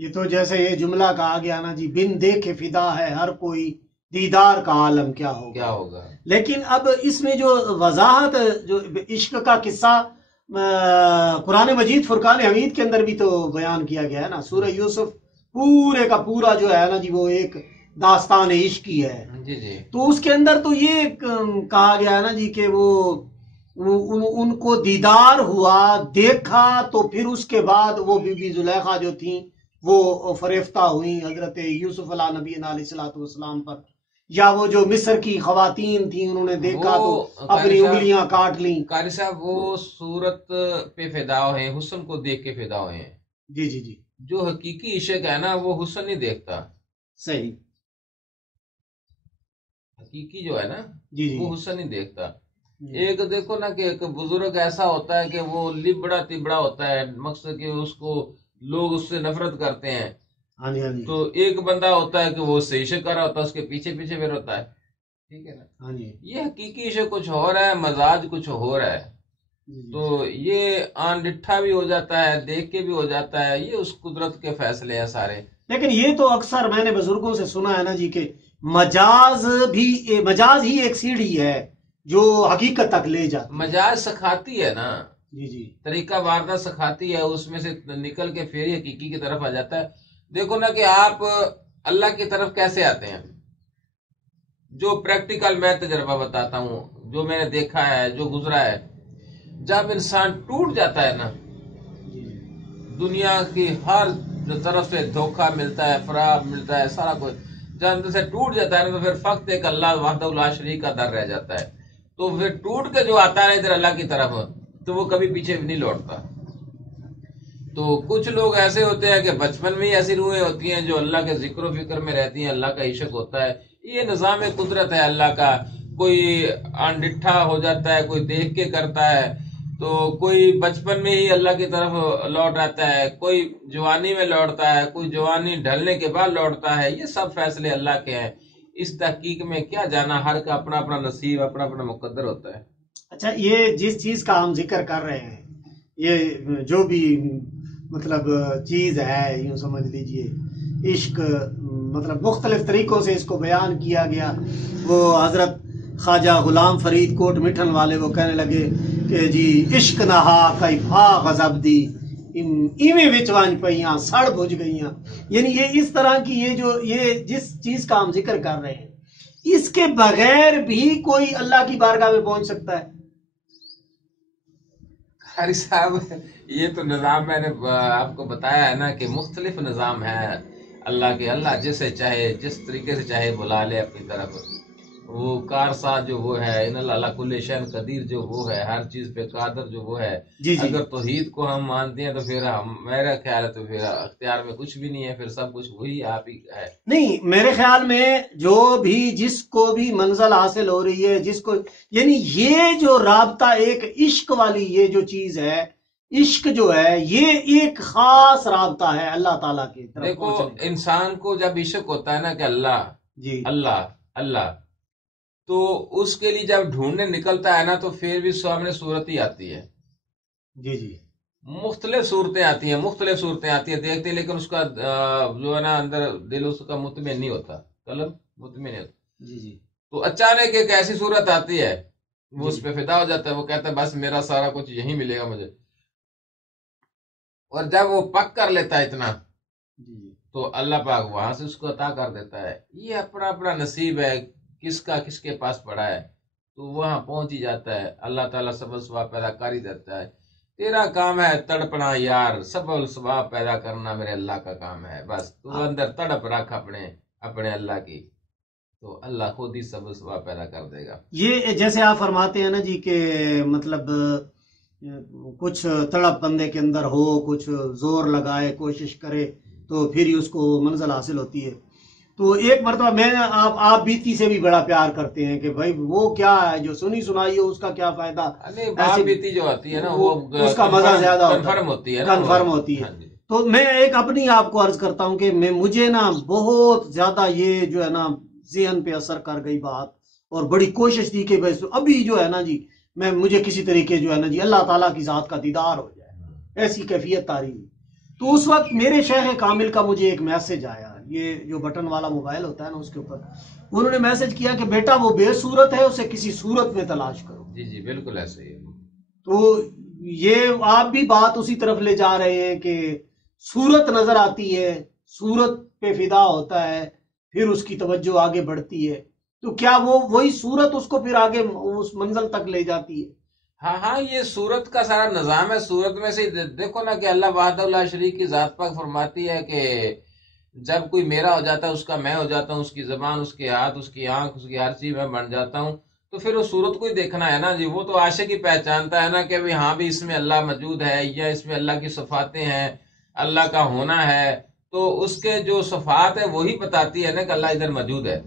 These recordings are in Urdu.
یہ تو جیسے یہ جملہ کہا گیا نا جی، بن دیکھے فدا ہے ہر کوئی، دیدار کا عالم کیا ہوگا۔ لیکن اب اس میں جو وضاحت، جو عشق کا قصہ قرآن مجید فرقان حمید کے اندر بھی تو بیان کیا گیا ہے نا۔ سورہ یوسف پورے کا پورا جو ہے نا جی وہ ایک داستان عشق کی ہے جی۔ تو اس کے اندر تو یہ کہا گیا ہے نا جی کہ وہ ان کو دیدار ہوا، دیکھا، تو پھر اس کے بعد وہ بی بی زلیخا جو تھیں وہ فریفتہ ہوئیں حضرت یوسف علیہ نبی علیہ السلام پر، یا وہ جو مصر کی خواتین تھیں انہوں نے دیکھا تو اپنی انگلیاں کاٹ لیں۔ قاری صاحب وہ صورت پہ فدا ہوئے ہیں، حسن کو دیکھ کے فدا ہوئے ہیں۔ جی۔ جو حقیقی عشق ہے نا وہ حسن نہیں دیکھتا، صحیح، حقیقی جو ہے نا جی وہ حسن نہیں دیکھتا۔ ایک دیکھو نا کہ ایک بزرگ ایسا ہوتا ہے کہ وہ لبڑا تبڑا ہوتا ہے، مقصد کہ اس کو لوگ اس سے نفرت کرتے ہیں۔ ہاں جی تو ایک بندہ ہوتا ہے کہ وہ اس سے عشق کر رہا ہوتا ہے، اس کے پیچھے پیچھے پھر ہوتا ہے، ٹھیک ہے نا۔ ہاں جی، یہ حقیقی عشق کچھ ہو رہا ہے، مزاج کچھ ہو رہا ہے۔ تو یہ آن ڈٹھا بھی ہو جاتا ہے، دیکھ کے بھی ہو جاتا ہے، یہ اس قدرت کے فیصلے ہیں سارے۔ لیکن یہ تو اکثر میں نے بزرگوں سے سنا ہے نا جی کہ مجاز ہی ایک سیڑھی ہے جو حقیقت تک لے جاتی ہے۔ مجاز سکھاتی ہے نا، جی، طریقہ واردات سکھاتی ہے، اس میں سے نکل کے پھر حقیقی کی طرف آ جاتا ہے۔ دیکھو نا کہ آپ اللہ کی طرف کیسے آتے ہیں، جو پریکٹیکل میں تجربہ بتاتا ہوں، جو میں نے دیکھا ہے، جو گزرا ہے۔ جب انسان ٹوٹ جاتا ہے نا، دنیا کی ہر طرف سے دھوکہ ملتا ہے، فریب ملتا ہے، سارا کچھ جب اندر سے ٹوٹ جاتا ہے نا، تو پھر فقط ایک اللہ وحدہ لا شریک کا در رہ جاتا ہے۔ تو پھر ٹوٹ کے جو آتا ہے ادھر اللہ کی طرف، تو وہ کبھی پیچھے بھی نہیں لوٹتا۔ تو کچھ لوگ ایسے ہوتے ہیں کہ بچپن میں ہی ایسی روحیں ہوتی ہیں جو اللہ کے ذکر و فکر میں رہتی ہیں، اللہ کا عشق ہوتا ہے۔ یہ نظام قدرت ہے اللہ کا، کوئی انڈٹھا ہو جاتا ہے، کوئی دیکھ کے کرتا ہے، تو کوئی بچپن میں ہی اللہ کی طرف لوٹ آتا ہے، کوئی جوانی میں لوٹتا ہے، کوئی جوانی ڈھلنے کے بعد لوٹتا ہے۔ یہ سب فیصلے اللہ کے ہیں، اس تحقیق میں کیا جانا، ہر کا اپنا اپنا نصیب، اپنا اپنا مقدر ہوتا ہے۔ اچھا، یہ جس چیز کا ہم ذکر کر رہے ہیں، یہ جو بھی مطلب چیز ہے، یوں سمجھ لیجئے عشق، مطلب مختلف طریقوں سے اس کو بیان کیا گیا۔ وہ حضرت خواجہ غلام فرید کوٹ مٹھن والے وہ کہنے لگے کہ جی عشق نہا کئی بھا غضب دی ایویں وچ وانج پئیاں سڑ بجھ گئیاں۔ یعنی یہ اس طرح کی یہ جس چیز کا ہم ذکر کر رہے ہیں، اس کے بغیر بھی کوئی اللہ کی بارگاہ میں پہنچ سکتا ہے؟ قاری صاحب یہ تو نظام میں نے آپ کو بتایا ہے نا کہ مختلف نظام ہے اللہ کے۔ اللہ جسے چاہے جس طریقے سے چاہے بلا لے اپنی طرف۔ وہ کارساز جو وہ ہے، ان اللہ کل شیء قدیر جو وہ ہے، ہر چیز پہ قادر جو وہ ہے۔ اگر توحید کو ہم مانتے ہیں تو پھر میرا خیال ہے تو پھر اختیار میں کچھ بھی نہیں ہے، پھر سب کچھ وہی آپ ہی ہے۔ نہیں، میرے خیال میں جو بھی جس کو بھی منزل حاصل ہو رہی ہے، جس کو، یعنی یہ جو رابطہ ایک عشق والی یہ جو چیز ہے، عشق جو ہے یہ ایک خاص رابطہ ہے اللہ تعالیٰ کی طرف۔ دیکھو انسان کو جب عشق ہوتا ہے نا کہ اللہ جی اللہ اللہ، تو اس کے لیے جب ڈھونڈنے نکلتا ہے نا تو پھر بھی سامنے صورت ہی آتی ہے۔ جی مختلف صورتیں آتی ہیں دیکھتے ہیں، لیکن اس کا جو ہے نا اندر دل اس کا مطمئن نہیں ہوتا، قلب مطمئن نہیں ہوتا۔ جی تو اچانک ایک ایسی صورت آتی ہے، وہ اس پہ فدا ہو جاتا ہے، وہ کہتا ہے بس میرا سارا کچھ یہی ملے گا مجھے۔ اور جب وہ پک کر لیتا ہے اتنا، تو اللہ پاک وہاں سے اس کو عطا کر دیتا ہے۔ یہ اپنا اپنا نصیب ہے، کس کا کس کے پاس پڑا ہے، تو وہاں پہنچ ہی جاتا ہے۔ اللہ تعالیٰ سبب سباب پیدا کر ہی دیتا ہے۔ تیرا کام ہے تڑپنا یار، سبب سباب پیدا کرنا میرے اللہ کا کام ہے۔ بس تو اندر تڑپ رکھ اپنے اللہ کی، تو اللہ خود ہی سبب سباب پیدا کر دے گا۔ یہ جیسے آپ فرماتے ہیں نا جی کہ مطلب کچھ تڑپ بندے کے اندر ہو، کچھ زور لگائے، کوشش کرے تو پھر ہی اس کو منزل حاصل ہوتی ہے۔ تو ایک مرتبہ میں آپ بیتی سے بھی بڑا پیار کرتے ہیں کہ بھائی وہ کیا ہے جو سنی سنائی ہو، اس کا کیا فائدہ؟ بیتی جو آتی ہے نا وہ اس کا مزہ زیادہ کنفرم ہوتی ہے۔ تو میں ایک اپنی آپ کو عرض کرتا ہوں کہ مجھے نا بہت زیادہ یہ جو ہے نا ذہن پہ اثر کر گئی بات، اور بڑی کوشش تھی کہ بس ابھی جو ہے نا جی مجھے کسی طریقے جو ہے نا جی اللہ تعالیٰ کی ذات کا دیدار ہو جائے، ایسی کیفیت تاری ہوئی۔ تو اس وقت میرے شیخ کامل کا مجھے ایک میسج آیا، یہ جو بٹن والا موبائل ہوتا ہے نا اس کے اوپر، انہوں نے میسج کیا کہ بیٹا وہ بے صورت ہے، اسے کسی صورت میں تلاش کرو۔ جی جی بالکل ایسے ہی ہے۔ تو یہ آپ بھی بات اسی طرف لے جا رہے ہیں کہ صورت نظر آتی ہے، صورت پہ فدا ہوتا ہے، پھر اس کی توجہ آگے بڑھتی ہے، تو کیا وہی صورت اس کو پھر آگے اس منزل تک لے جاتی ہے؟ ہاں ہاں، یہ صورت کا سارا نظام ہے۔ صورت میں سے دیکھو نا کہ اللہ وحدہ لا شریک کی ذات پاک فرماتی ہے کہ جب کوئی میرا ہو جاتا ہے اس کا میں ہو جاتا ہوں، اس کی زبان، اس کے ہاتھ، اس کی آنکھ، اس کی ہر چیز میں بن جاتا ہوں، تو پھر اس صورت کو ہی دیکھنا ہے نا جی۔ وہ تو عاشق ہی پہچانتا ہے نا کہ ہاں بھی اس میں اللہ موجود ہے، یا اس میں اللہ کی صفاتیں ہیں، اللہ کا ہونا ہے، تو اس کے جو صفات ہے وہی بتاتی ہے نا کہ اللہ ادھر موجود ہے۔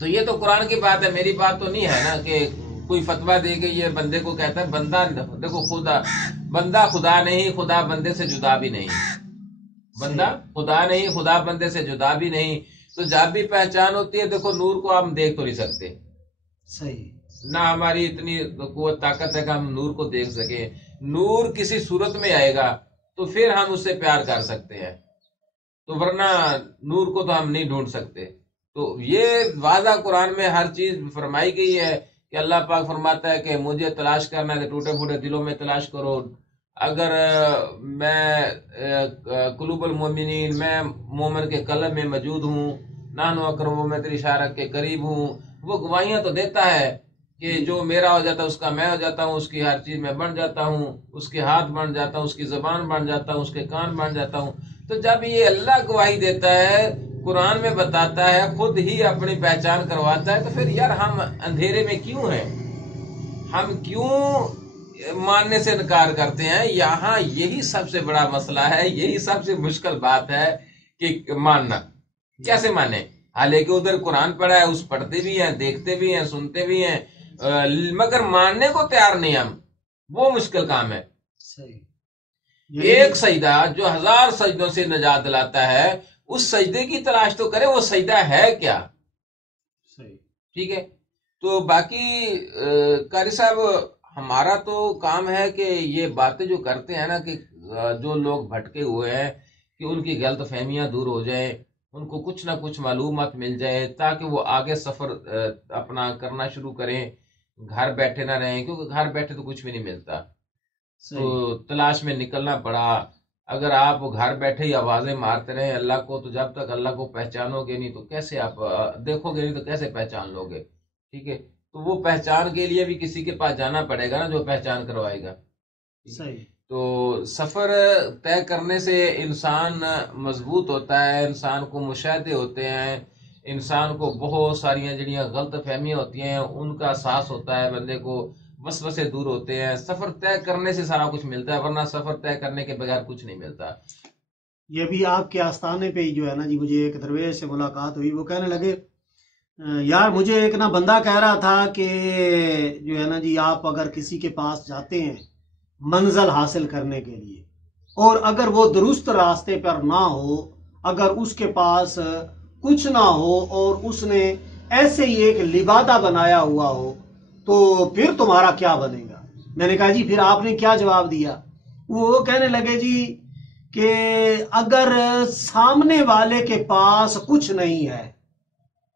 تو یہ تو قرآن کی بات ہے، میری بات تو نہیں ہے نا کہ کوئی فتویٰ دے کے یہ بندے کو کہتا ہے بندہ، دیکھو بندہ خدا نہیں، خدا بندے سے جدا بھی نہیں، بندہ خدا نہیں، خدا بندے سے جدا بھی نہیں۔ تو جب بھی پہچان ہوتی ہے، دیکھو نور کو ہم دیکھ تو نہیں سکتے، صحیح، نہ ہماری اتنی قوت طاقت ہے کہ ہم نور کو دیکھ سکیں۔ نور کسی صورت میں آئے گا تو پھر ہم اس سے پیار کر سکتے ہیں، تو ورنہ نور کو تو ہم نہیں ڈھونڈ سکتے۔ تو یہ واضح قرآن میں ہر چیز فرمائی گئی ہے کہ اللہ پاک فرماتا ہے کہ مجھے تلاش کرنا ہے تو ٹوٹے پھوٹے دلوں میں تلاش کرو۔ اگر میں قلوب المومنین، میں مومن کے قلب میں موجود ہوں، نانو اقرب، میں تیری اشارت کے قریب ہوں، وہ گواہیاں تو دیتا ہے کہ جو میرا ہو جاتا ہے اس کا میں ہو جاتا ہوں، اس کی ہر چیز میں بن جاتا ہوں، اس کے ہاتھ بن جاتا ہوں، اس کی زبان بن جاتا ہوں، اس کے کان بن جاتا ہوں۔ تو جب یہ اللہ گواہی دیتا ہے، قرآن میں بتاتا ہے، خود ہی اپنی پہچان کرواتا ہے، تو پھر یار ہم اندھیرے میں کیوں ہیں؟ ہم کیوں ماننے سے انکار کرتے ہیں؟ یہاں یہی سب سے بڑا مسئلہ ہے، یہی سب سے مشکل بات ہے کہ ماننا کیسے مانے، حالانکہ ادھر قرآن پڑھا ہے، اس پڑھتے بھی ہیں، دیکھتے بھی ہیں، سنتے بھی ہیں، مگر ماننے کو تیار نہیں ہم، وہ مشکل کام ہے۔ صحیح، ایک سجدہ جو 1000 سجدوں سے نجات دلاتا ہے، اس سجدے کی تلاش تو کرے، وہ سجدہ ہے کیا؟ صحیح، ٹھیک ہے۔ تو باقی قاری صاحب ہمارا تو کام ہے کہ یہ باتیں جو کرتے ہیں نا کہ جو لوگ بھٹکے ہوئے ہیں کہ ان کی غلط فہمیاں دور ہو جائیں، ان کو کچھ نہ کچھ معلومات مل جائے تاکہ وہ آگے سفر اپنا کرنا شروع کریں، گھر بیٹھے نہ رہیں، کیونکہ گھر بیٹھے تو کچھ بھی نہیں ملتا، تو تلاش میں نکلنا پڑا۔ اگر آپ گھر بیٹھے ہی آوازیں مارتے رہیں اللہ کو، تو جب تک اللہ کو پہچانو گے نہیں تو کیسے آپ دیکھو گے نہیں تو کیسے پہچان لو گے؟ ٹھیک ہے، تو وہ پہچان کے لیے بھی کسی کے پاس جانا پڑے گا نا جو پہچان کروائے گا۔ صحیح، تو سفر طے کرنے سے انسان مضبوط ہوتا ہے، انسان کو مشاہدے ہوتے ہیں، انسان کو بہت ساریاں جڑیاں غلط فہمیاں ہوتی ہیں ان کا احساس ہوتا ہے، بندے کو وسوسے دور ہوتے ہیں۔ سفر طے کرنے سے سارا کچھ ملتا ہے، ورنہ سفر طے کرنے کے بغیر کچھ نہیں ملتا۔ یہ بھی آپ کے آستانے پہ ہی جو ہے نا جی، مجھے ایک درویش سے ملاقات ہوئی، وہ کہنے لگے یار مجھے ایک نا بندہ کہہ رہا تھا کہ جو ہے نا جی آپ اگر کسی کے پاس جاتے ہیں منزل حاصل کرنے کے لیے، اور اگر وہ درست راستے پر نہ ہو، اگر اس کے پاس کچھ نہ ہو اور اس نے ایسے ہی ایک لبادہ بنایا ہوا ہو، تو پھر تمہارا کیا بنے گا؟ میں نے کہا جی پھر آپ نے کیا جواب دیا؟ وہ کہنے لگے جی کہ اگر سامنے والے کے پاس کچھ نہیں ہے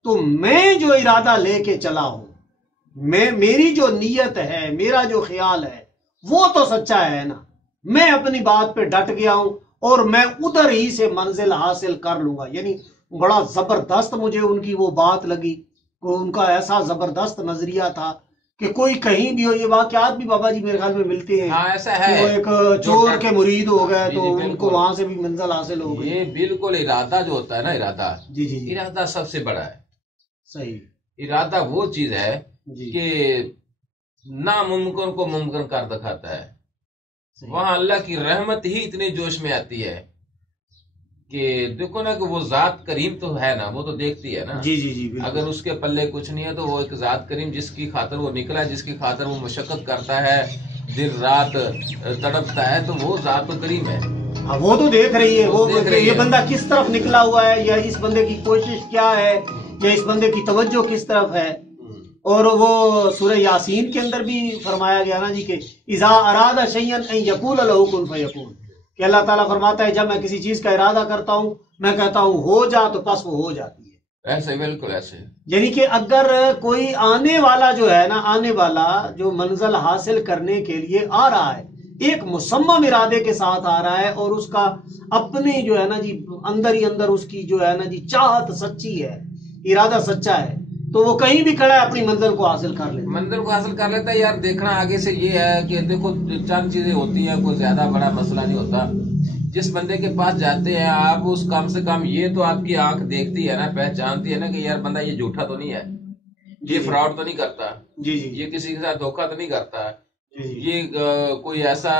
تو میں جو ارادہ لے کے چلا ہوں، میری جو نیت ہے، میرا جو خیال ہے وہ تو سچا ہے نا، میں اپنی بات پہ ڈٹ گیا ہوں اور میں ادھر ہی سے منزل حاصل کر لوں گا۔ یعنی بڑا زبردست مجھے ان کی وہ بات لگی، ان کا ایسا زبردست نظریہ تھا کہ کوئی کہیں بھی ہو، یہ واقعات بھی بابا جی میرے خیال میں ملتے ہیں، ہاں ایسا ہے، وہ ایک چور کے مرید ہو گئے جی تو جی ان کو وہاں سے بھی منزل حاصل ہو گئی۔ یہ بالکل ارادہ جو ہوتا ہے نا، ارادہ، جی جی جی، ارادہ سب سے بڑا ہے۔ صحیح، ارادہ وہ چیز ہے جی کہ ناممکن کو ممکن کر دکھاتا ہے۔ صحیح، وہاں اللہ کی رحمت ہی اتنے جوش میں آتی ہے کہ دیکھو نا کہ وہ ذات کریم تو ہے نا، وہ تو دیکھتی ہے نا۔ جی جی جی، بالکل، اگر اس کے پلے کچھ نہیں ہے تو وہ ایک ذات کریم جس کی خاطر وہ نکلا، جس کی خاطر وہ مشقت کرتا ہے، دن رات تڑپتا ہے، تو وہ ذات کریم ہے۔ ہاں وہ تو دیکھ رہی ہے، وہ دیکھ رہی یہ ہے۔ بندہ کس طرف نکلا ہوا ہے، یا اس بندے کی کوشش کیا ہے، یا اس بندے کی توجہ کس طرف ہے۔ اور وہ سورہ یاسین کے اندر بھی فرمایا گیا نا جی کہ اذا اراد شیئا ان یقول له کن فیکون، کہ اللہ تعالیٰ فرماتا ہے جب میں کسی چیز کا ارادہ کرتا ہوں میں کہتا ہوں ہو جا تو بس وہ ہو جاتی ہے. ایسے بالکل ایسے. یعنی کہ اگر کوئی آنے والا جو ہے نا، آنے والا جو منزل حاصل کرنے کے لیے آ رہا ہے، ایک مصمم ارادے کے ساتھ آ رہا ہے، اور اس کا اپنے جو ہے نا جی اندر ہی اندر اس کی جو ہے نا جی چاہت سچی ہے، ارادہ سچا ہے، تو وہ کہیں بھی کھڑا ہے اپنی منزل کو حاصل کر لیتا ہے. منزل کو حاصل کر لیتا ہے. یار دیکھنا آگے سے یہ ہے کہ دیکھو چند چیزیں ہوتی ہیں، کوئی زیادہ بڑا مسئلہ نہیں ہوتا. جس بندے کے پاس جاتے ہیں آپ، اس کم سے کم یہ تو آپ کی آنکھ دیکھتی ہے نا، پہچانتی ہے نا کہ یار بندہ یہ جھوٹا تو نہیں ہے، یہ فراڈ تو نہیں کرتا، جی جی یہ کسی کے ساتھ دھوکہ تو نہیں کرتا، جی یہ کوئی ایسا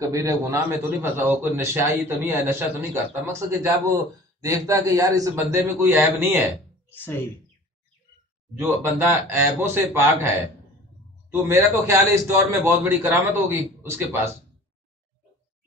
کبیرہ گناہ میں تو نہیں پھنسا ہو، کوئی نشائی تو نہیں ہے، نشہ تو نہیں کرتا. مقصد کہ جب وہ دیکھتا کہ یار اس بندے میں کوئی عیب نہیں ہے، صحیح، جو بندہ عیبوں سے پاک ہے، تو میرا تو خیال ہے اس دور میں بہت بڑی کرامت ہوگی اس کے پاس.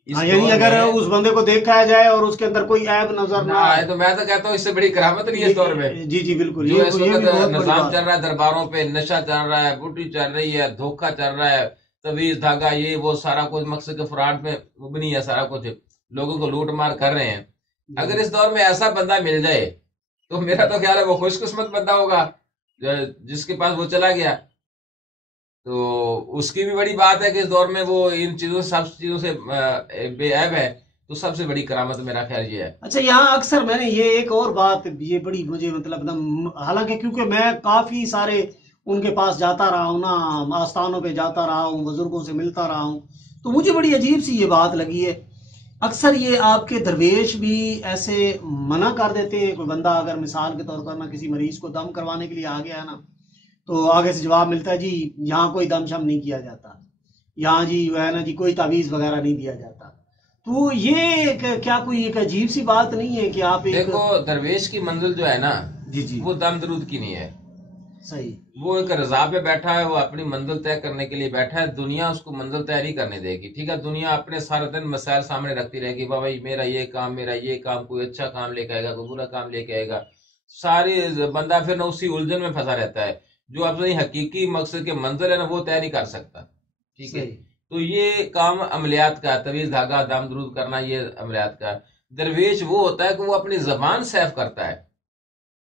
یعنی اگر اس بندے کو دیکھا جائے اور اس کے اندر کوئی عیب نظر نہ آئے تو میں تو کہتا ہوں اس سے بڑی کرامت نہیں ہے اس دور میں. جی جی بالکل. جو اس وقت نظام چل رہا ہے درباروں پہ، نشہ چل رہا ہے، بوٹی چل رہی ہے، دھوکہ چل رہا ہے، تویز دھاگا، یہ وہ سارا کچھ، مقصد کے فراڈ میں مبنی ہے سارا کچھ، لوگوں کو لوٹ مار کر رہے ہیں. اگر اس دور میں ایسا بندہ مل جائے تو میرا تو خیال ہے وہ خوش قسمت بندہ ہوگا جس کے پاس وہ چلا گیا. تو اس کی بھی بڑی بات ہے کہ اس دور میں وہ ان چیزوں سب چیزوں سے بے عیب ہے، تو سب سے بڑی کرامت میرا خیال یہ ہے. اچھا، یہاں اکثر میں نے یہ ایک اور بات یہ بڑی مجھے مطلب حالانکہ کیونکہ میں کافی سارے ان کے پاس جاتا رہا ہوں نا، آستانوں پہ جاتا رہا ہوں، بزرگوں سے ملتا رہا ہوں، تو مجھے بڑی عجیب سی یہ بات لگی ہے. اکثر یہ آپ کے درویش بھی ایسے منع کر دیتے ہیں. کوئی بندہ اگر مثال کے طور پر نا کسی مریض کو دم کروانے کے لیے آ گیا ہے نا، تو آگے سے جواب ملتا ہے جی یہاں کوئی دم شم نہیں کیا جاتا، یہاں جی ہے نا جی کوئی تعویذ وغیرہ نہیں دیا جاتا. تو یہ کیا کوئی ایک عجیب سی بات نہیں ہے کہ آپ دیکھو درویش کی منزل جو ہے نا جی جی وہ دم درود کی نہیں ہے. صحیح، وہ ایک رضا پہ بیٹھا ہے، وہ اپنی منزل طے کرنے کے لیے بیٹھا ہے. دنیا اس کو منزل طے نہیں کرنے دے گی. ٹھیک ہے، دنیا اپنے سارے دن مسائل سامنے رکھتی رہے گی، بابا میرا یہ کام، میرا یہ کام، کوئی اچھا کام لے کے آئے گا، کوئی برا کام لے کے آئے گا. ساری بندہ پھر نہ اسی الجھن میں پھنسا رہتا ہے. جو اپنی حقیقی مقصد کے منزل ہے نا وہ طے نہیں کر سکتا. ٹھیک ہے، تو یہ کام عملیات کا، طویل دھاگا، دم درود کرنا، یہ عملیات کا. درویش وہ ہوتا ہے کہ وہ اپنی زبان سیف کرتا ہے،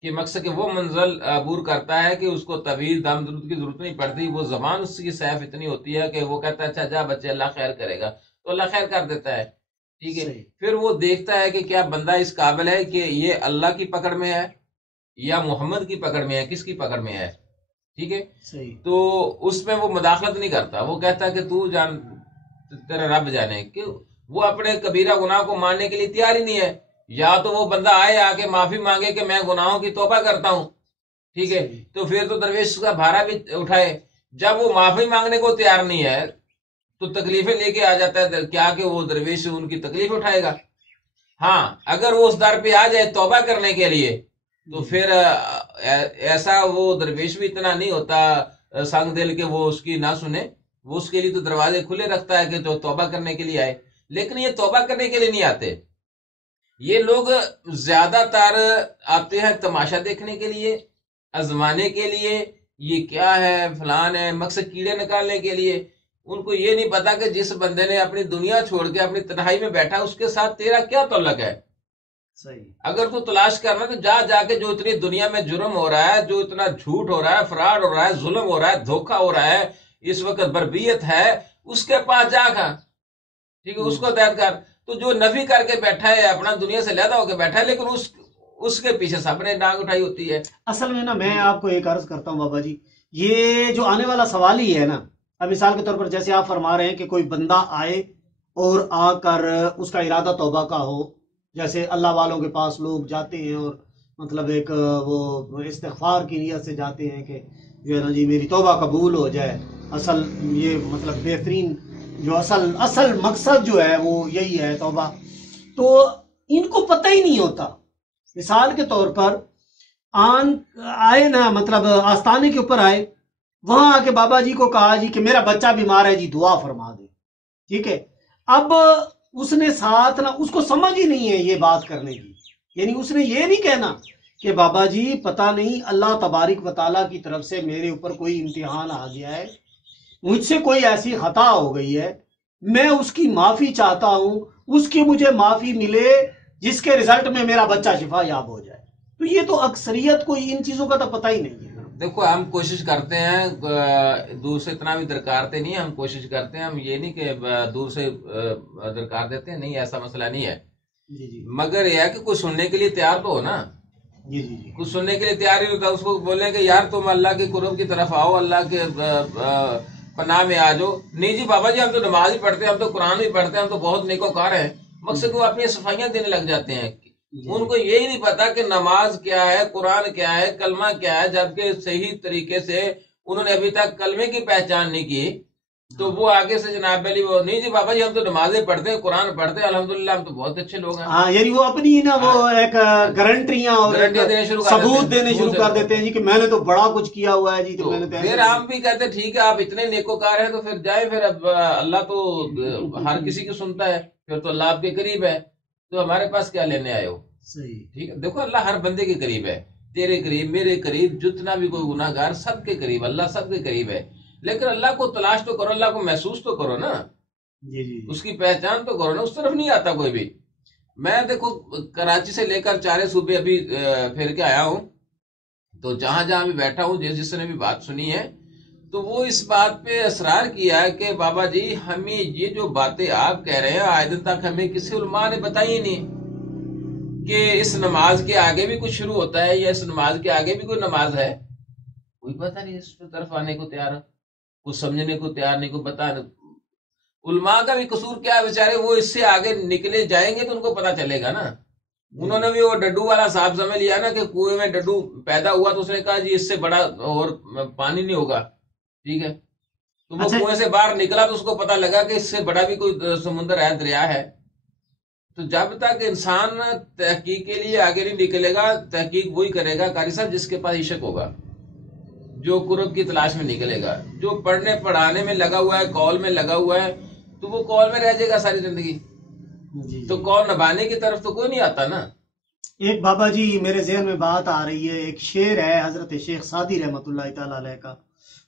کہ مقصد کہ وہ منزل عبور کرتا ہے کہ اس کو طویل دم درود کی ضرورت نہیں پڑتی. وہ زبان اس کی سیف اتنی ہوتی ہے کہ وہ کہتا ہے اچھا جا بچے اللہ خیر کرے گا، تو اللہ خیر کر دیتا ہے. ٹھیک ہے، پھر وہ دیکھتا ہے کہ کیا بندہ اس قابل ہے کہ یہ اللہ کی پکڑ میں ہے یا محمد کی پکڑ میں ہے، کس کی پکڑ میں ہے. ٹھیک ہے، تو اس میں وہ مداخلت نہیں کرتا. وہ کہتا ہے کہ تو جان، تیرا رب جانے. کہ وہ اپنے کبیرہ گناہ کو ماننے کے لیے تیار ہی نہیں ہے. یا تو وہ بندہ آئے آ کے معافی مانگے کہ میں گناہوں کی توبہ کرتا ہوں، ٹھیک ہے، تو پھر تو درویش کا بھارا بھی اٹھائے. جب وہ معافی مانگنے کو تیار نہیں ہے تو تکلیفیں لے کے آ جاتا ہے. کیا کہ وہ درویش ان کی تکلیف اٹھائے گا. ہاں اگر وہ اس در پہ آ جائے توبہ کرنے کے لیے تو پھر ایسا وہ درویش بھی اتنا نہیں ہوتا سنگ دل کہ وہ اس کی نہ سنے. وہ اس کے لیے تو دروازے کھلے رکھتا ہے کہ تو توبہ کرنے کے لیے آئے. لیکن یہ توبہ کرنے کے لیے نہیں آتے. یہ لوگ زیادہ تر آتے ہیں تماشا دیکھنے کے لیے، آزمانے کے لیے، یہ کیا ہے فلان ہے، مقصد کیڑے نکالنے کے لیے. ان کو یہ نہیں پتا کہ جس بندے نے اپنی دنیا چھوڑ کے اپنی تنہائی میں بیٹھا اس کے ساتھ تیرا کیا تعلق ہے. صحیح، اگر تو تلاش کرنا تو جا کے جو اتنی دنیا میں جرم ہو رہا ہے، جو اتنا جھوٹ ہو رہا ہے، فراڈ ہو رہا ہے، ظلم ہو رہا ہے، دھوکہ ہو رہا ہے، اس وقت بربیت ہے، اس کے پاس جا کھا. ٹھیک ہے، اس کو دید کر. تو جو نفی کر کے بیٹھا ہے، اپنا دنیا سے علیحدہ ہو کے بیٹھا ہے، لیکن اس کے پیچھے سب نے ڈانگ اٹھائی ہوتی ہے. اصل میں نا میں آپ کو ایک عرض کرتا ہوں بابا جی، یہ جو آنے والا سوال ہی ہے نا، اب مثال کے طور پر جیسے آپ فرما رہے ہیں کہ کوئی بندہ آئے اور آ کر اس کا ارادہ توبہ کا ہو، جیسے اللہ والوں کے پاس لوگ جاتے ہیں اور مطلب ایک وہ استغفار کی نیت سے جاتے ہیں کہ جو ہے نا جی میری توبہ قبول ہو جائے. اصل یہ مطلب بہترین جو اصل مقصد جو ہے وہ یہی ہے توبہ. تو ان کو پتہ ہی نہیں ہوتا. مثال کے طور پر آئے نا، مطلب آستانے کے اوپر آئے، وہاں آ کے بابا جی کو کہا جی کہ میرا بچہ بیمار ہے جی دعا فرما دے. ٹھیک ہے، اب اس نے ساتھ نا، اس کو سمجھ ہی نہیں ہے یہ بات کرنے کی. یعنی اس نے یہ نہیں کہنا کہ بابا جی پتہ نہیں اللہ تبارک و تعالیٰ کی طرف سے میرے اوپر کوئی امتحان آ گیا ہے، مجھ سے کوئی ایسی خطا ہو گئی ہے، میں اس کی معافی چاہتا ہوں، اس کی مجھے معافی ملے جس کے رزلٹ میں میرا بچہ شفا یاب ہو جائے. تو یہ تو اکثریت کو ان چیزوں کا تو پتہ ہی نہیں ہے. دیکھو ہم کوشش کرتے ہیں دور سے اتنا بھی درکارتے نہیں ہیں، ہم کوشش کرتے ہیں، ہم یہ نہیں کہ دور سے درکار دیتے ہیں، نہیں ایسا مسئلہ نہیں ہے. جی مگر یہ ہے کہ کوئی سننے کے لیے تیار تو ہو نا. جی کچھ سننے کے لیے تیار ہی ہوتا، اس کو بولیں کہ یار تم اللہ کے قرب کی طرف آؤ، اللہ کے پناہ میں آ جاؤ. نہیں جی بابا جی ہم تو نماز ہی پڑھتے ہیں، ہم تو قرآن بھی پڑھتے ہیں، ہم تو بہت نیکوکار ہیں. مقصد وہ اپنی صفائیاں دینے لگ جاتے ہیں. ان کو یہی نہیں پتا کہ نماز کیا ہے، قرآن کیا ہے، کلمہ کیا ہے. جبکہ صحیح طریقے سے انہوں نے ابھی تک کلمے کی پہچان نہیں کی، تو وہ آگے سے جناب علی وہ نہیں جی بابا جی ہم تو نمازیں پڑھتے ہیں، قرآن پڑھتے ہیں، الحمدللہ ہم تو بہت اچھے لوگ ہیں. ہاں یعنی وہ اپنی نا وہ ایک گارنٹیاں اور ثبوت دینے شروع کر دیتے ہیں جی کہ میں نے تو بڑا کچھ کیا ہوا ہے جی. تو پھر ہم بھی کہتے ہیں ٹھیک ہے آپ اتنے نیکوکار ہیں تو پھر جائیں، پھر اب اللہ تو ہر کسی کی سنتا ہے، پھر تو اللہ آپ کے قریب ہے، تو ہمارے پاس کیا لینے آئے ہو. صحیح ٹھیک ہے. دیکھو اللہ ہر بندے کے قریب ہے، تیرے قریب، میرے قریب، جتنا بھی کوئی گناہ گار سب کے قریب، اللہ سب کے قریب ہے. لیکن اللہ کو تلاش تو کرو، اللہ کو محسوس تو کرو نا. جی جی اس کی پہچان تو کرو نا. اس طرف نہیں آتا کوئی بھی. میں دیکھو کراچی سے لے کر 4 صوبے ابھی پھر کے آیا ہوں، تو جہاں جہاں بھی بیٹھا ہوں جس نے بھی بات سنی ہے تو وہ اس بات پہ اصرار کیا ہے کہ بابا جی ہمیں یہ جو باتیں آپ کہہ رہے ہیں آج تک ہمیں کسی علماء نے بتائی نہیں کہ اس نماز کے آگے بھی کچھ شروع ہوتا ہے یا اس نماز کے آگے بھی کوئی نماز ہے. کوئی پتہ نہیں اس طرف آنے کو تیار ہے، کچھ سمجھنے کو تیار نہیں، کو بتا. علماء کا بھی قصور کیا ہے بیچارے، وہ اس سے آگے نکلے جائیں گے تو ان کو پتا چلے گا نا. انہوں نے بھی وہ ڈڈو والا صاحب سمجھ لیا نا کہ کنویں میں ڈڈو پیدا ہوا تو اس نے کہا جی اس سے بڑا اور پانی نہیں ہوگا. ٹھیک ہے. تو وہ کنویں سے باہر نکلا تو اس کو پتا لگا کہ اس سے بڑا بھی کوئی سمندر ہے، دریا ہے. تو جب تک انسان تحقیق کے لیے آگے نہیں نکلے گا، تحقیق وہی کرے گا قاری صاحب جس کے پاس عشق ہوگا، جو قرب کی تلاش میں نکلے گا. جو پڑھنے پڑھانے میں لگا ہوا ہے، قول میں لگا ہوا ہے، تو وہ قول میں رہ جائے گا ساری زندگی. تو قول نبھانے کی طرف تو کوئی نہیں آتا نا. ایک بابا جی میرے ذہن میں بات آ رہی ہے، ایک شعر ہے حضرت شیخ سعدی رحمۃ اللہ تعالی علیہ کا.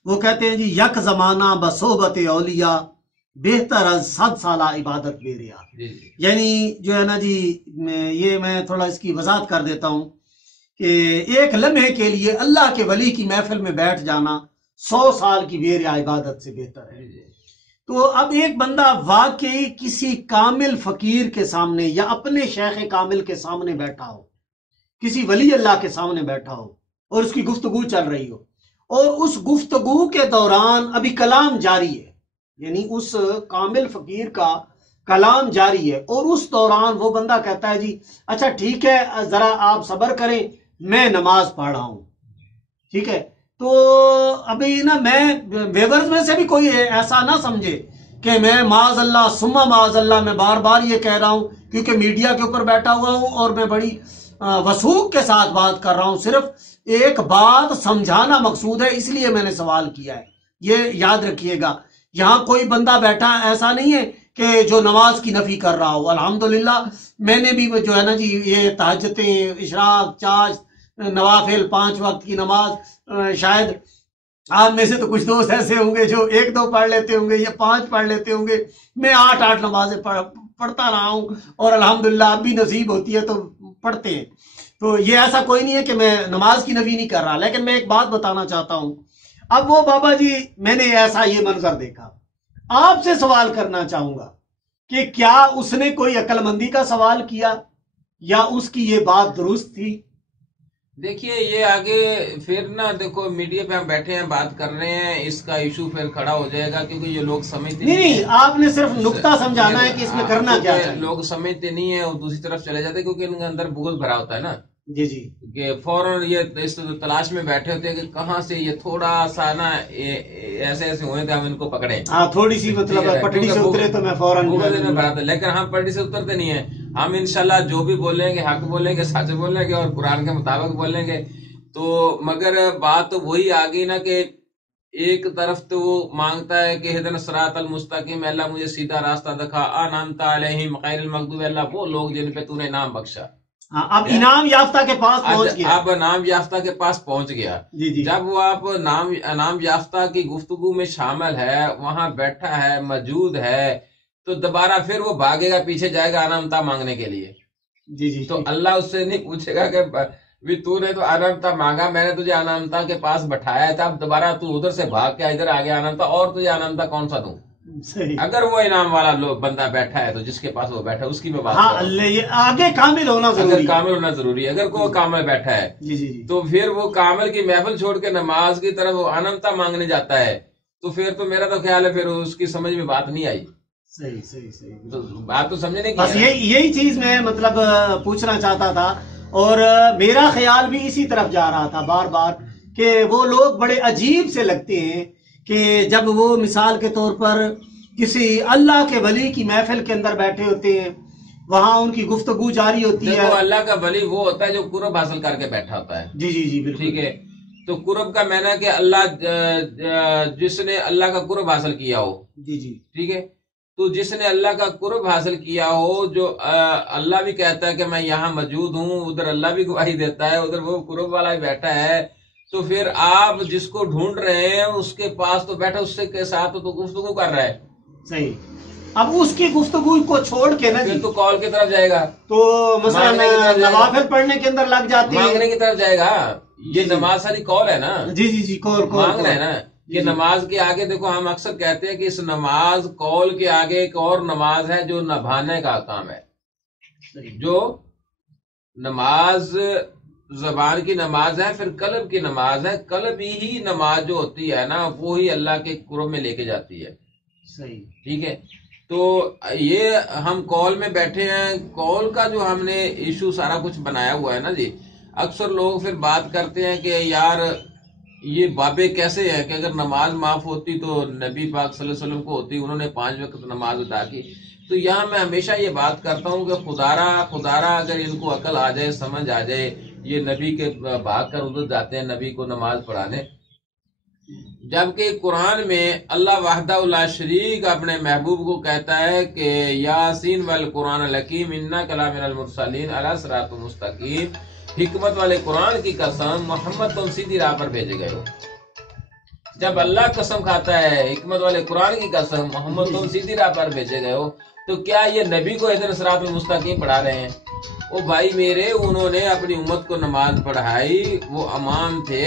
وہ کہتے ہیں جی یک زمانہ بصحبت اولیاء بہتر از 100 سالہ عبادت بے ریا. یعنی جو ہے نا جی یہ میں تھوڑا اس کی وضاحت کر دیتا ہوں کہ ایک لمحے کے لیے اللہ کے ولی کی محفل میں بیٹھ جانا 100 سال کی بے ریا عبادت سے بہتر ہے. تو اب ایک بندہ واقعی کسی کامل فقیر کے سامنے یا اپنے شیخ کامل کے سامنے بیٹھا ہو، کسی ولی اللہ کے سامنے بیٹھا ہو اور اس کی گفتگو چل رہی ہو، اور اس گفتگو کے دوران ابھی کلام جاری ہے، یعنی اس کامل فقیر کا کلام جاری ہے، اور اس دوران وہ بندہ کہتا ہے جی اچھا ٹھیک ہے ذرا آپ صبر کریں میں نماز پڑھ رہا ہوں. ٹھیک ہے. تو ابھی نا میں ویورز میں سے بھی کوئی ایسا نہ سمجھے کہ میں معاذ اللہ ثم معاذ اللہ میں بار بار یہ کہہ رہا ہوں کیونکہ میڈیا کے اوپر بیٹھا ہوا ہوں اور میں بڑی وثوق کے ساتھ بات کر رہا ہوں. صرف ایک بات سمجھانا مقصود ہے، اس لیے میں نے سوال کیا ہے. یہ یاد رکھیے گا یہاں کوئی بندہ بیٹھا ایسا نہیں ہے کہ جو نماز کی نفی کر رہا ہو. الحمدللہ میں نے بھی جو ہے نا جی یہ تہجدیں، اشراق، چاشت، نوافل، 5 وقت کی نماز، شاید آپ میں سے تو کچھ دوست ایسے ہوں گے جو 1-2 پڑھ لیتے ہوں گے یا 5 پڑھ لیتے ہوں گے. میں 8 نمازیں پڑھتا رہا ہوں اور الحمدللہ اب بھی نصیب ہوتی ہے تو پڑھتے ہیں. تو یہ ایسا کوئی نہیں ہے کہ میں نماز کی نفی نہیں کر رہا. لیکن میں ایک بات بتانا چاہتا ہوں. اب وہ بابا جی میں نے ایسا یہ منظر دیکھا، آپ سے سوال کرنا چاہوں گا کہ کیا اس نے کوئی عقل مندی کا سوال کیا یا اس کی یہ بات درست تھی؟ دیکھیے یہ آگے پھر نا دیکھو میڈیا پہ ہم بیٹھے ہیں بات کر رہے ہیں، اس کا ایشو پھر کھڑا ہو جائے گا کیونکہ یہ لوگ سمجھتے نہیں آپ نے صرف نقطہ سمجھانا ہے کہ اس میں کرنا کیا ہے. لوگ سمجھتے نہیں ہیں اور دوسری طرف چلے جاتے ہیں کیونکہ ان کے اندر بغض بھرا ہوتا ہے نا. جی جی کہ فوراً یہ اس تلاش میں بیٹھے ہوتے ہیں کہ کہاں سے یہ تھوڑا سا نا ایسے ہوئے تھے ہم ان کو پکڑیں. ہاں تھوڑی سی مطلب پٹڑی سے اترے تو میں فوراً لیکن ہم پٹڑی سے اترتے نہیں ہیں. ہم انشاءاللہ جو بھی بولیں گے حق بولیں گے، سچ بولیں گے اور قرآن کے مطابق بولیں گے. تو مگر بات وہی آ گئی نا کہ ایک طرف تو وہ مانگتا ہے کہ اہدنا الصراط المستقیم، اللہ مجھے سیدھا راستہ دکھا، انعمت علیہم غیر المغضوب، اللہ وہ لوگ جن پہ تو نے انعام بخشا. اب انعام یافتہ کے پاس پہنچ گیا. اب انعام یافتہ کے پاس پہنچ گیا. جب وہ آپ انعام یافتہ کی گفتگو میں شامل ہے، وہاں بیٹھا ہے، موجود ہے، تو دوبارہ پھر وہ بھاگے گا، پیچھے جائے گا انامتا مانگنے کے لیے. جی جی. تو اللہ اس سے نہیں پوچھے گا کہ بھی تو نے تو انامتا مانگا، میں نے تجھے انامتا کے پاس بٹھایا تھا، اب دوبارہ تو ادھر سے بھاگ کے ادھر آ گیا انامتا، اور تجھے انامتا کون سا دوں؟ صحیح. اگر وہ انعام والا بندہ بیٹھا ہے تو جس کے پاس وہ بیٹھا ہے اس کی میں بات ہاں کر رہا ہوں. اللہ یہ آگے کامل ہونا اگر ضروری ہے. کامل ہونا ضروری ہے. اگر کوئی کامل بیٹھا ہے جی جی جی. تو پھر وہ کامل کی محفل چھوڑ کے نماز کی طرف وہ انامتا مانگنے جاتا ہے، تو پھر تو میرا تو خیال ہے پھر اس کی سمجھ میں بات نہیں آئی. صحیح صحیح صحیح. تو بات تو سمجھنے کی بس ہے. یہی چیز میں مطلب پوچھنا چاہتا تھا، اور میرا خیال بھی اسی طرف جا رہا تھا بار بار کہ وہ لوگ بڑے عجیب سے لگتے ہیں کہ جب وہ مثال کے طور پر کسی اللہ کے ولی کی محفل کے اندر بیٹھے ہوتے ہیں، وہاں ان کی گفتگو جاری ہوتی ہے. دیکھو اللہ کا ولی وہ ہوتا ہے جو قرب حاصل کر کے بیٹھا ہوتا ہے. جی جی جی بالکل. ٹھیک ہے. تو قرب کا معنی ہے کہ اللہ جس نے اللہ کا قرب حاصل کیا ہو. جی جی. ٹھیک ہے. تو جس نے اللہ کا قرب حاصل کیا ہو، جو اللہ بھی کہتا ہے کہ میں یہاں موجود ہوں، ادھر اللہ بھی گواہی دیتا ہے، ادھر وہ قرب والا بھی بیٹھا ہے، تو پھر آپ جس کو ڈھونڈ رہے ہیں اس کے پاس تو بیٹھا، اس کے ساتھ تو گفتگو کر رہا ہے. صحیح. اب اس کی گفتگو کو چھوڑ کے نا پھر تو کال کی طرف جائے گا، تو مثلا نوافل پڑھنے کے اندر لگ جاتے ہیں، مانگنے کی طرف جائے گا. یہ نماز ساری کال ہے نا. جی جی جی. کال مانگ رہے ہیں نا. یہ نماز کے آگے دیکھو ہم اکثر کہتے ہیں کہ اس نماز کال کے آگے ایک اور نماز ہے جو نبھانے کا کام ہے. جو نماز زبان کی نماز ہے، پھر قلب کی نماز ہے. قلب ہی نماز جو ہوتی ہے نا وہی اللہ کے قرب میں لے کے جاتی ہے. صحیح. ٹھیک ہے. تو یہ ہم کال میں بیٹھے ہیں، کال کا جو ہم نے ایشو سارا کچھ بنایا ہوا ہے نا جی. اکثر لوگ پھر بات کرتے ہیں کہ یار یہ بابے کیسے ہیں کہ اگر نماز معاف ہوتی تو نبی پاک صلی اللہ علیہ وسلم کو ہوتی، انہوں نے 5 وقت نماز ادا کی. تو یہاں میں ہمیشہ یہ بات کرتا ہوں کہ خدارا اگر ان کو عقل آ جائے، سمجھ آ جائے، یہ نبی کے بھاگ کر ادھر جاتے ہیں نبی کو نماز پڑھانے، جبکہ قرآن میں اللہ وحدہ لا شریک اپنے محبوب کو کہتا ہے کہ یاسین والقرآن الحکیم انک لمن المرسلین علی صراط مستقیم. حکمت والے قرآن کی قسم، محمد تم سیدھی راہ پر بھیجے گئے ہو. جب اللہ قسم کھاتا ہے حکمت والے قرآن کی قسم، محمد تم سیدھی راہ پر بھیجے گئے ہو، تو کیا یہ نبی کو اہدنا صراط المستقیم پڑھا رہے ہیں؟ وہ بھائی میرے، انہوں نے اپنی امت کو نماز پڑھائی، وہ امام تھے،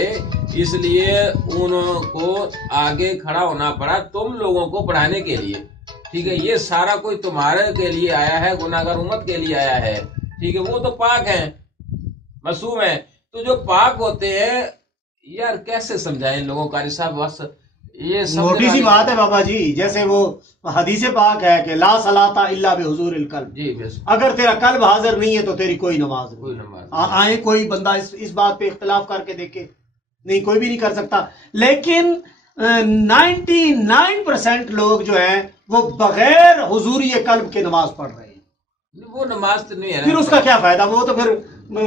اس لیے انہوں کو آگے کھڑا ہونا پڑا تم لوگوں کو پڑھانے کے لیے. ٹھیک ہے. یہ سارا کوئی تمہارے کے لیے آیا ہے، گناہگار امت کے لیے آیا ہے. ٹھیک ہے. وہ تو پاک ہیں، معصوم ہیں. تو جو پاک ہوتے ہیں یار کیسے سمجھائیں ان لوگوں کا صاحب؟ بس یہ موٹی سی بات ہے بابا جی. جیسے وہ حدیث پاک ہے کہ لا صلاۃ الا بحضور القلب. جی بس. اگر تیرا قلب حاضر نہیں ہے تو تیری کوئی نماز نہیں. آئے کوئی بندہ اس بات پہ اختلاف کر کے دیکھے، نہیں کوئی بھی نہیں کر سکتا. لیکن 99% لوگ جو ہیں وہ بغیر حضوری قلب کے نماز پڑھ رہے ہیں. وہ نماز تو نہیں ہے. پھر اس کا کیا فائدہ؟ وہ تو پھر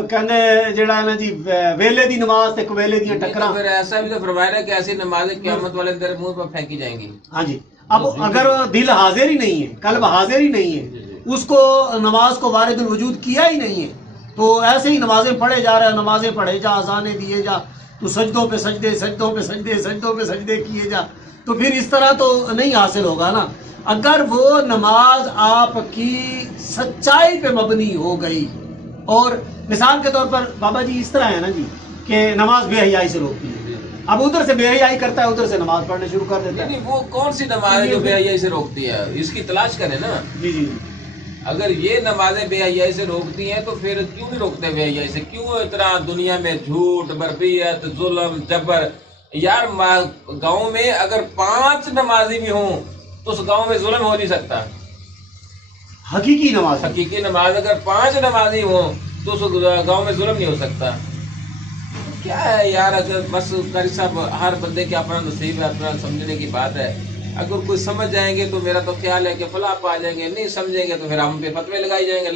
کہنے جڑا ہے نا جی ویلے دی نماز تے کویلے دی ٹکراں. پھر ایسا بھی تو فرمایا کہ ایسی نمازیں قیامت والے تیرے منہ پر پھینکی جائیں گی. ہاں جی. اب اگر دل حاضر ہی نہیں ہے، قلب حاضر ہی نہیں ہے، اس کو نماز کو وارد الوجود کیا ہی نہیں ہے، تو ایسے ہی نمازیں پڑھے جا رہے ہیں، نمازیں پڑھے جا، اذانیں دیے جا، تو سجدوں پہ سجدے، سجدوں پہ سجدے، سجدوں پہ سجدے کیے جا، تو پھر اس طرح تو نہیں حاصل ہوگا نا. اگر وہ نماز آپ کی سچائی پہ مبنی ہو گئی، اور مثال کے طور پر بابا جی اس طرح ہے نا جی کہ نماز بے حیائی سے روکتی ہے، اب ادھر سے بے حیائی کرتا ہے، ادھر سے نماز پڑھنے شروع کر دیتا ہے. وہ کون سی نماز ہے جو بے حیائی سے روکتی ہے؟ اس کی تلاش کریں نا. جی جی. اگر یہ نمازیں بے حیائی سے روکتی ہیں تو پھر کیوں نہیں روکتے بے حیائی سے؟ کیوں اتنا دنیا میں جھوٹ، بربریت، ظلم، جبر؟ یار گاؤں میں اگر 5 نمازی بھی ہوں تو اس گاؤں میں ظلم ہو نہیں سکتا. حقیقی نماز اگر 5 نمازی ہوں تو اس گاؤں میں ظلم نہیں ہو سکتا. کیا ہے یار؟ اگر بس قاری صاحب ہر بندے کے اپنا نصیب ہے، اپنا سمجھنے کی بات ہے. اگر کوئی سمجھ جائیں گے تو میرا تو خیال ہے کہ فلاح پا جائیں گے، نہیں سمجھیں گے تو پھر ہم پہ فتوے لگائی جائیں گے.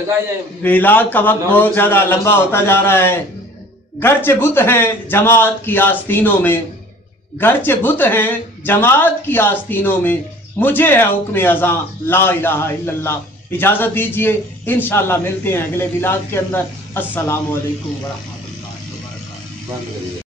میلاد کا وقت بہت زیادہ لمبا ہوتا جا رہا ہے. گرچہ بت ہیں جماعت کی آستینوں میں، گرچہ بت ہیں جماعت کی آستینوں میں، مجھے ہے حکم اذاں لا الہ الا اللہ. اجازت دیجئے، انشاءاللہ ملتے ہیں اگلے میلاد کے اندر. السلام علیکم ورحمۃ اللہ وبرکاتہ.